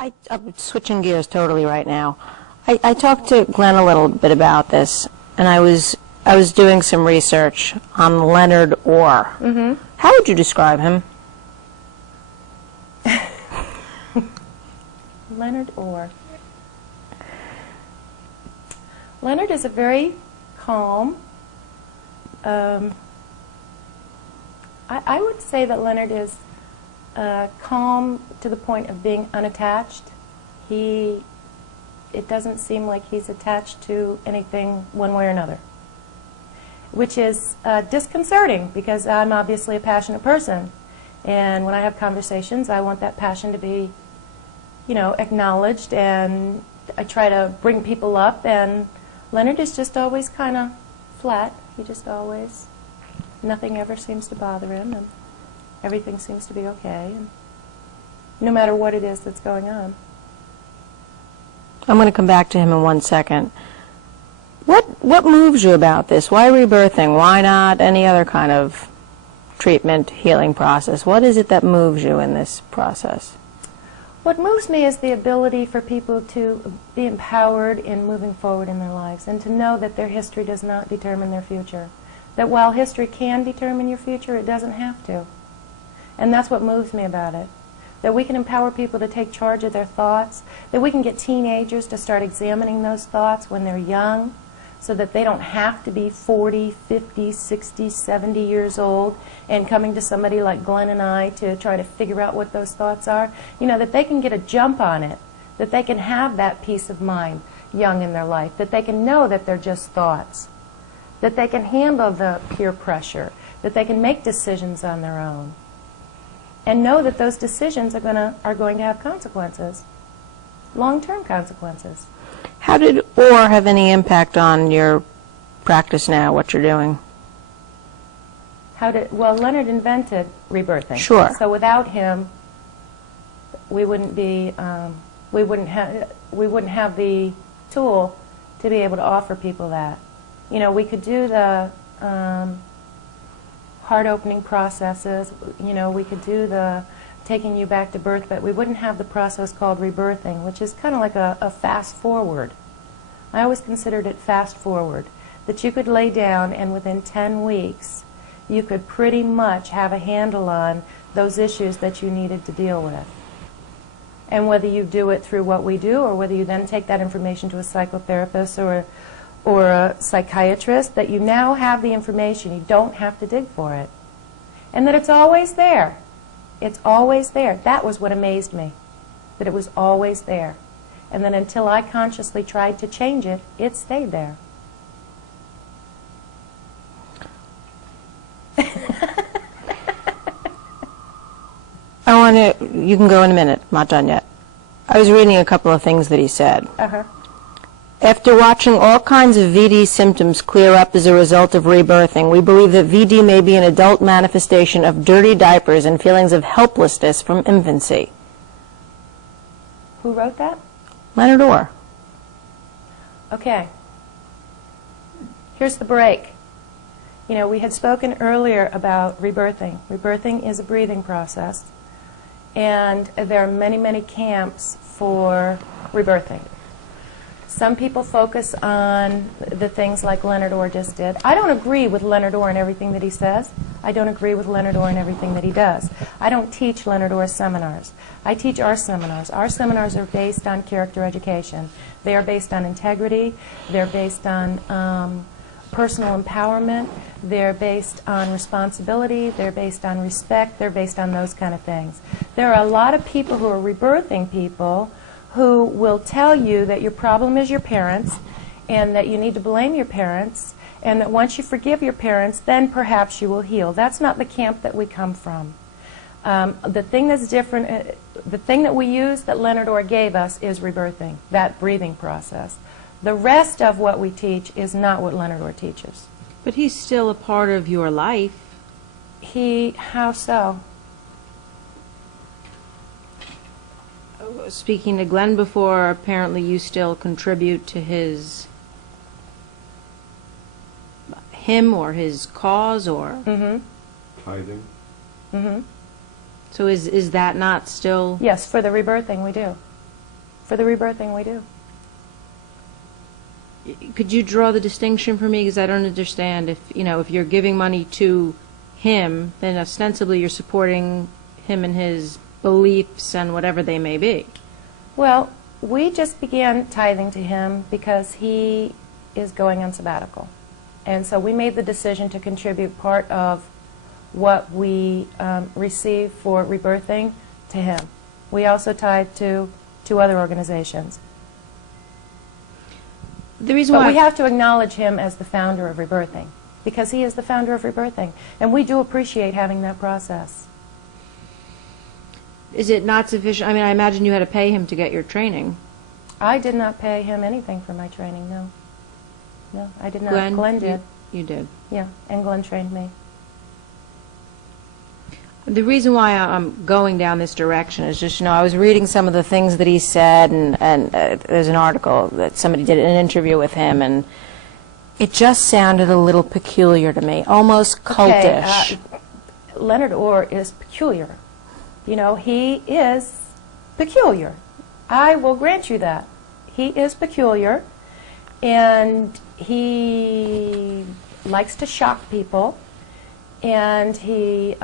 I'm switching gears totally right now. I talked to Glenn a little bit about this, and I was doing some research on Leonard Orr. Mm-hmm. How would you describe him? Leonard Orr. Leonard is a very calm. I would say that Leonard is calm to the point of being unattached. It doesn't seem like he's attached to anything one way or another, which is disconcerting because I'm obviously a passionate person, and when I have conversations, I want that passion to be, acknowledged, and I try to bring people up, and Leonard is just always kind of flat. He just always, nothing ever seems to bother him, and everything seems to be okay, and no matter what it is that's going on. I'm going to come back to him in 1 second. What moves you about this? Why rebirthing? Why not any other kind of treatment, healing process? What is it that moves you in this process? What moves me is the ability for people to be empowered in moving forward in their lives and to know that their history does not determine their future. That while history can determine your future, it doesn't have to. And that's what moves me about it. That we can empower people to take charge of their thoughts, that we can get teenagers to start examining those thoughts when they're young, so that they don't have to be 40, 50, 60, 70 years old and coming to somebody like Glenn and I to try to figure out what those thoughts are. That they can get a jump on it, that they can have that peace of mind young in their life, that they can know that they're just thoughts, that they can handle the peer pressure, that they can make decisions on their own, and know that those decisions are going to have consequences, long-term consequences. How did Orr have any impact on your practice now, what you're doing? Well, Leonard invented rebirthing. Sure. So without him, we wouldn't have the tool to be able to offer people that. We could do the heart opening processes, we could do the taking you back to birth, but we wouldn't have the process called rebirthing, which is kind of like a fast forward. I always considered it fast forward, that you could lay down and within 10 weeks you could pretty much have a handle on those issues that you needed to deal with. And whether you do it through what we do or whether you then take that information to a psychotherapist or a psychiatrist, that you now have the information. You don't have to dig for it. And that it's always there. It's always there. That was what amazed me, that it was always there. And then until I consciously tried to change it, it stayed there. You can go in a minute. I'm not done yet. I was reading a couple of things that he said. Uh-huh. After watching all kinds of VD symptoms clear up as a result of rebirthing, we believe that VD may be an adult manifestation of dirty diapers and feelings of helplessness from infancy. Who wrote that? Leonard Orr. Okay. Here's the break. We had spoken earlier about rebirthing. Rebirthing is a breathing process, and there are many, many camps for rebirthing. Some people focus on the things like Leonard Orr just did. I don't agree with Leonard Orr and everything that he says. I don't agree with Leonard Orr and everything that he does. I don't teach Leonard Orr's seminars. I teach our seminars. Our seminars are based on character education. They are based on integrity. They're based on personal empowerment. They're based on responsibility. They're based on respect. They're based on those kind of things. There are a lot of people who are rebirthing people who will tell you that your problem is your parents and that you need to blame your parents and that once you forgive your parents, then perhaps you will heal. That's not the camp that we come from. The thing that's different, the thing that we use that Leonard Orr gave us is rebirthing, that breathing process. The rest of what we teach is not what Leonard Orr teaches. But he's still a part of your life. How so? Speaking to Glenn before, apparently you still contribute to him or his cause, or Tithing. Mm-hmm. So is that not still? Yes, for the rebirthing we do. For the rebirthing, we do. Could you draw the distinction for me? Because I don't understand. If you're giving money to him, then ostensibly you're supporting him and his beliefs and whatever they may be. Well, we just began tithing to him because he is going on sabbatical. And so we made the decision to contribute part of what we receive for rebirthing to him. We also tithe to two other organizations. The reason But why we have to acknowledge him as the founder of Rebirthing, because he is the founder of Rebirthing, and we do appreciate having that process. is it not sufficient? I mean, I imagine you had to pay him to get your training. I did not pay him anything for my training, no. No, I did not. Glenn did. You did. Yeah, and Glenn trained me. The reason why I'm going down this direction is just, I was reading some of the things that he said, and there's an article that somebody did an interview with him, and it just sounded a little peculiar to me, almost cultish. Okay, Leonard Orr is peculiar. He is peculiar. I will grant you that. He is peculiar, and he likes to shock people. And he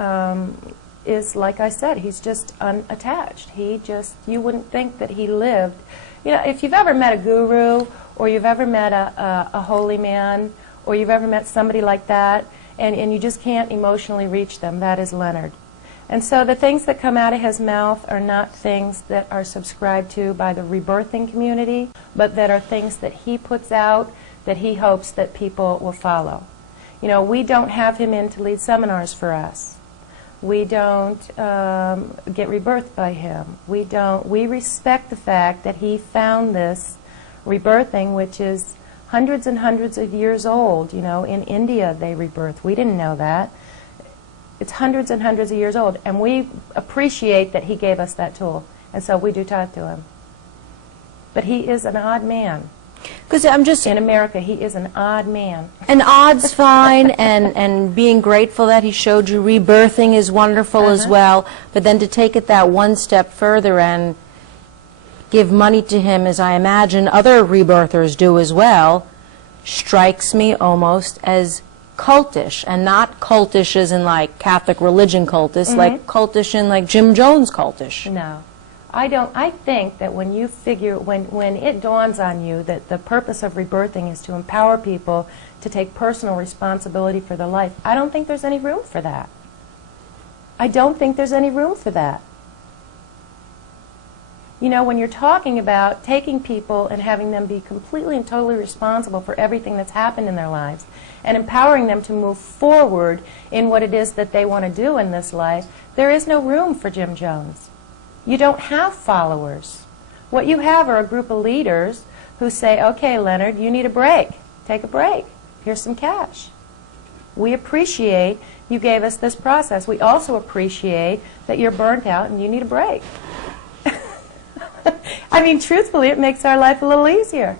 is, like I said, he's just unattached. You wouldn't think that he lived. If you've ever met a guru, or you've ever met a holy man, or you've ever met somebody like that, and you just can't emotionally reach them, that is Leonard. And so the things that come out of his mouth are not things that are subscribed to by the rebirthing community, but that are things that he puts out that he hopes that people will follow. We don't have him in to lead seminars for us. We don't get rebirthed by him. We respect the fact that he found this rebirthing, which is hundreds and hundreds of years old. In India they rebirth. We didn't know that. It's hundreds and hundreds of years old, and we appreciate that he gave us that tool, and so we do tithe to him. But he is an odd man. Because I'm just in America, he is an odd man. And odd's fine, and being grateful that he showed you rebirthing is wonderful as well. But then to take it that one step further and give money to him, as I imagine other rebirthers do as well, strikes me almost as cultish, and not cultish as in like Catholic religion cultish, like cultish in like Jim Jones cultish. No. I think that when you figure, when it dawns on you that the purpose of rebirthing is to empower people to take personal responsibility for their life, I don't think there's any room for that. I don't think there's any room for that. When you're talking about taking people and having them be completely and totally responsible for everything that's happened in their lives and empowering them to move forward in what it is that they want to do in this life, there is no room for Jim Jones. You don't have followers. What you have are a group of leaders who say, okay, Leonard, you need a break. Take a break. Here's some cash. We appreciate you gave us this process. We also appreciate that you're burnt out and you need a break. I mean, truthfully, it makes our life a little easier.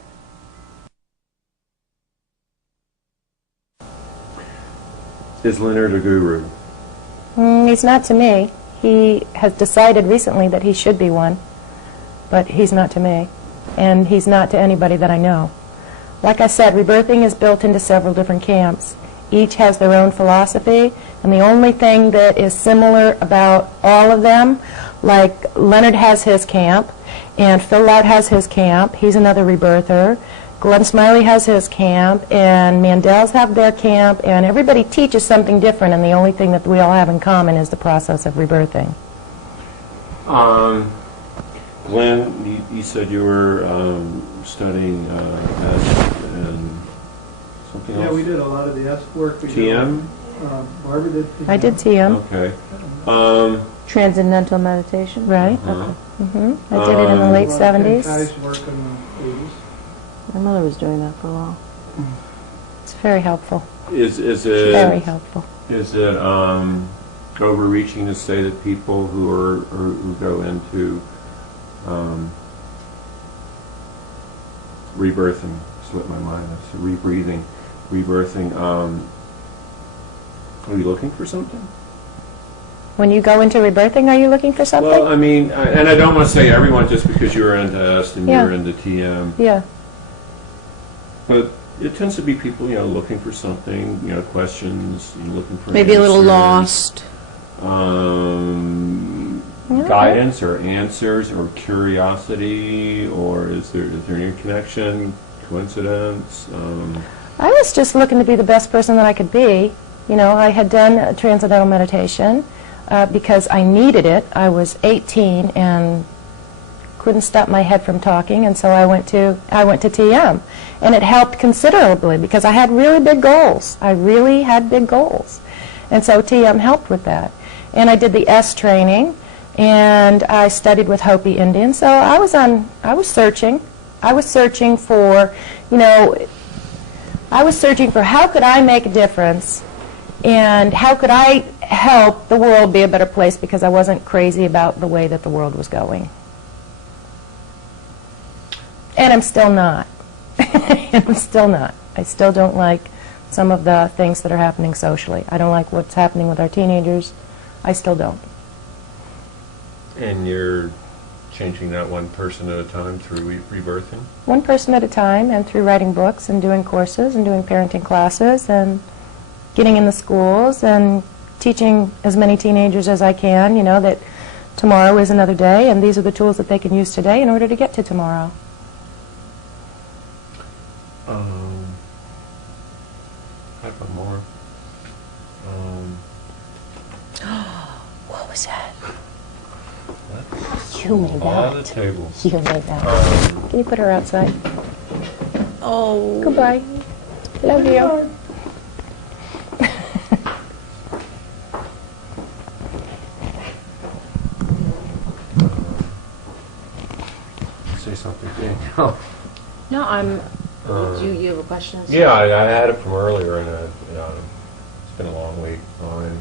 Is Leonard a guru? He's not to me. He has decided recently that he should be one, but he's not to me, and he's not to anybody that I know. Like I said, rebirthing is built into several different camps. Each has their own philosophy, and the only thing that is similar about all of them, like Leonard has his camp, and Phil Loud has his camp. He's another rebirther. Glenn Smiley has his camp, and Mandels have their camp, and everybody teaches something different, and the only thing that we all have in common is the process of rebirthing. Glenn, you said you were studying S and something else? Yeah, we did a lot of the S work. TM? Barbara did TM. I did TM. Okay. Transcendental meditation. Right. Uh-huh. I did it in the late A lot of 70s. Kai's work in the 80s. My mother was doing that for a while. It's very helpful. Is it Very helpful. Is it overreaching to say that people who go into rebirthing, slipped my mind, that's rebirthing, are you looking for something? When you go into rebirthing, are you looking for something? Well, I mean, and I don't want to say everyone just because you're into S and Yeah. you're into TM, Yeah. but it tends to be people, looking for something, questions, looking for Maybe a little answers, lost. guidance or answers or curiosity, or is there any connection, coincidence? I was just looking to be the best person that I could be. I had done transcendental meditation because I needed it. I was 18 and couldn't stop my head from talking, and so I went to TM, and it helped considerably because I had really big goals. I really had big goals, and so TM helped with that. And I did the S training, and I studied with Hopi Indians. So I was searching. I was searching for, how could I make a difference, and how could I help the world be a better place, because I wasn't crazy about the way that the world was going. And I'm still not. I'm still not. I still don't like some of the things that are happening socially. I don't like what's happening with our teenagers. I still don't. And you're changing that one person at a time through rebirthing? One person at a time, and through writing books and doing courses and doing parenting classes and getting in the schools and teaching as many teenagers as I can, that tomorrow is another day, and these are the tools that they can use today in order to get to tomorrow. I have one more. What was that? What? You made All the that. tables. You made that. Can you put her outside? Oh. Goodbye. Love you. Say something, Danielle. No, you have a question? Yeah, I had it from earlier, and it's been a long week already.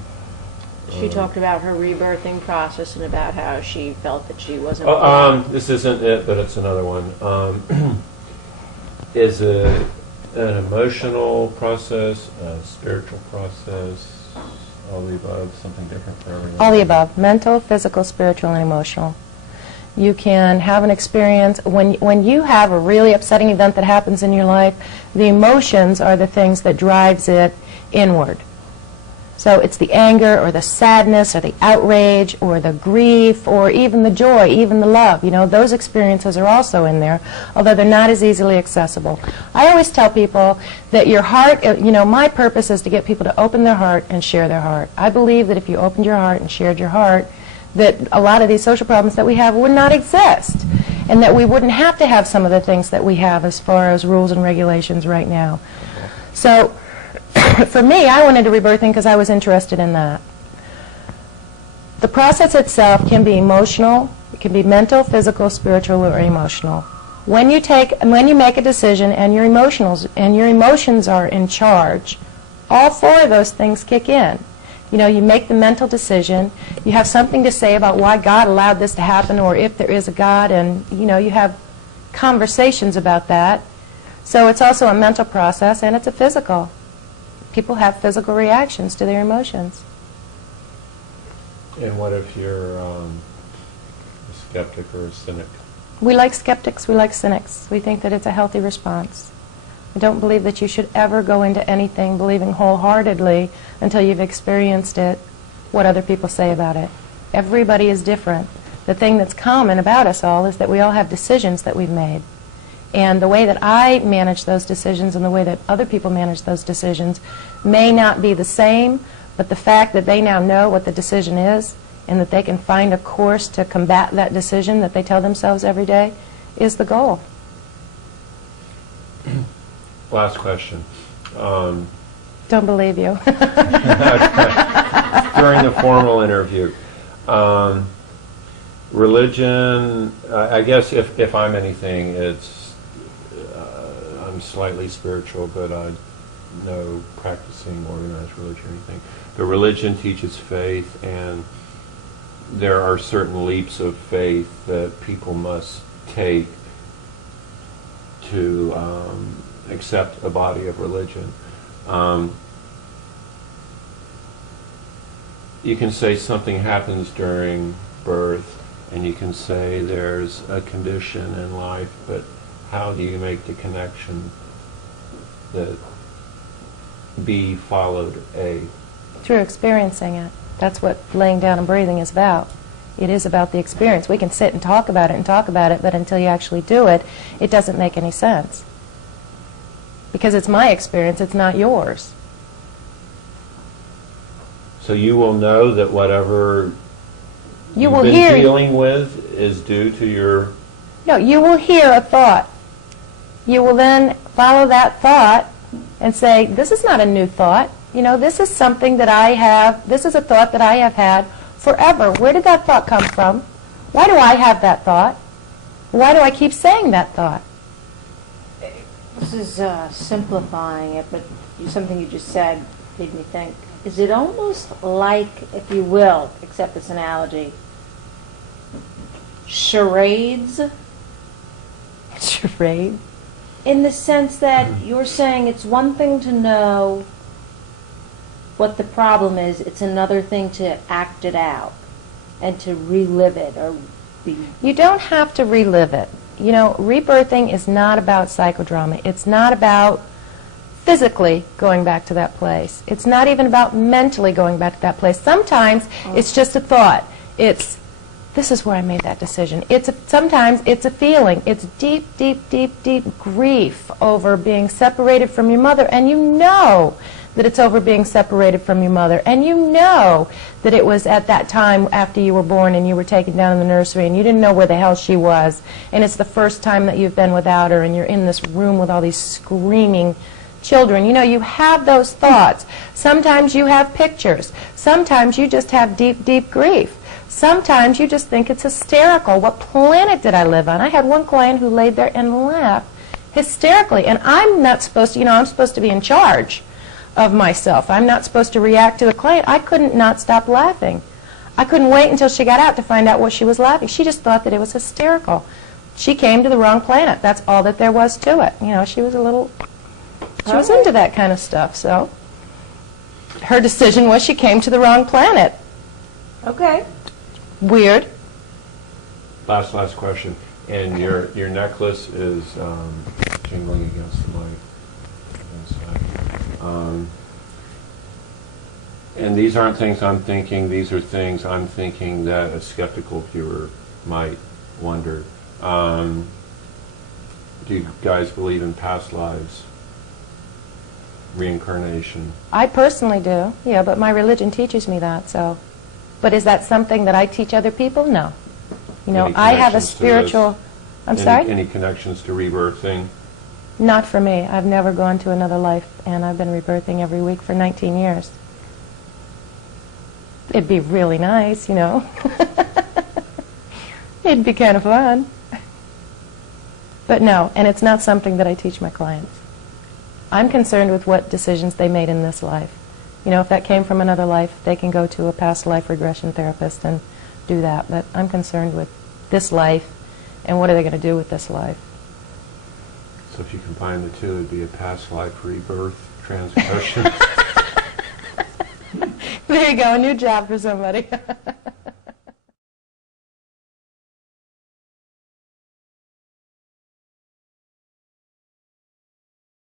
She talked about her rebirthing process and about how she felt that she wasn't. This isn't it, but it's another one. Is it an emotional process, a spiritual process, all the above, something different for everyone? All the above. Mental, physical, spiritual, and emotional. You can have an experience, when you have a really upsetting event that happens in your life, the emotions are the things that drives it inward. So it's the anger or the sadness or the outrage or the grief or even the joy, even the love. Those experiences are also in there, although they're not as easily accessible. I always tell people that your heart, my purpose is to get people to open their heart and share their heart. I believe that if you opened your heart and shared your heart, that a lot of these social problems that we have would not exist, and that we wouldn't have to have some of the things that we have as far as rules and regulations right now. So for me, I went into rebirthing because I was interested in that. The process itself can be emotional, it can be mental, physical, spiritual, or emotional. When you make a decision and your emotions are in charge, all four of those things kick in. You make the mental decision, you have something to say about why God allowed this to happen, or if there is a God, and you have conversations about that. So it's also a mental process, and it's a physical. People have physical reactions to their emotions. And what if you're a skeptic or a cynic? We like skeptics, we like cynics. We think that it's a healthy response. I don't believe that you should ever go into anything believing wholeheartedly until you've experienced it, what other people say about it. Everybody is different. The thing that's common about us all is that we all have decisions that we've made. And the way that I manage those decisions and the way that other people manage those decisions may not be the same, but the fact that they now know what the decision is and that they can find a course to combat that decision that they tell themselves every day is the goal. Last question. Don't believe you. During the formal interview, religion, I guess if I'm anything, I'm slightly spiritual, but I'm no practicing organized religion or anything. The religion teaches faith, and there are certain leaps of faith that people must take to accept a body of religion. you can say something happens during birth, and you can say there's a condition in life, but how do you make the connection that B followed A? Through experiencing it. That's what laying down and breathing is about. It is about the experience. We can sit and talk about it, but until you actually do it, it doesn't make any sense. Because it's my experience, it's not yours. So you will know that whatever You you've will been hear. dealing with is due to your... No, you will hear a thought. You will then follow that thought and say, this is not a new thought. You know, this is something that I have, this is a thought that I have had forever. Where did that thought come from? Why do I have that thought? Why do I keep saying that thought? This is simplifying it, but something you just said made me think. Is it almost like, if you will, accept this analogy, charades? Charade? In the sense that you're saying it's one thing to know what the problem is, it's another thing to act it out and to relive it or be... You don't have to relive it. You know, rebirthing is not about psychodrama. It's not about physically going back to that place. It's not even about mentally going back to that place. Sometimes it's just a thought. It's, this is where I made that decision. Sometimes it's a feeling. It's deep, deep, deep, deep grief over being separated from your mother, and you know that it's over being separated from your mother, and you know that it was at that time after you were born and you were taken down in the nursery and you didn't know where the hell she was, and it's the first time that you've been without her and you're in this room with all these screaming children. You know, you have those thoughts. Sometimes you have pictures. Sometimes you just have deep, deep grief. Sometimes you just think it's hysterical. What planet did I live on? I had one client who laid there and laughed hysterically, and I'm not supposed to, you know, I'm supposed to be in charge of myself. I'm not supposed to react to the client. I couldn't not stop laughing. I couldn't wait until she got out to find out what she was laughing. She just thought that it was hysterical. She came to the wrong planet. That's all that there was to it. You know, she was into that kind of stuff, so her decision was she came to the wrong planet. Okay. Weird. Last question. And your necklace is jingling against the mic. And these aren't things I'm thinking, these are things I'm thinking that a skeptical viewer might wonder. Do you guys believe in past lives? Reincarnation? I personally do, yeah, but my religion teaches me that, so. But is that something that I teach other people? No. You know, Any I have a connections to spiritual... I'm sorry? Any connections to rebirthing? Not for me. I've never gone to another life, and I've been rebirthing every week for 19 years. It'd be really nice, you know. It'd be kind of fun. But no, and it's not something that I teach my clients. I'm concerned with what decisions they made in this life. You know, if that came from another life, they can go to a past life regression therapist and do that. But I'm concerned with this life, and what are they going to do with this life? So if you combine the two, it'd be a past life rebirth transgression. There you go, a new job for somebody.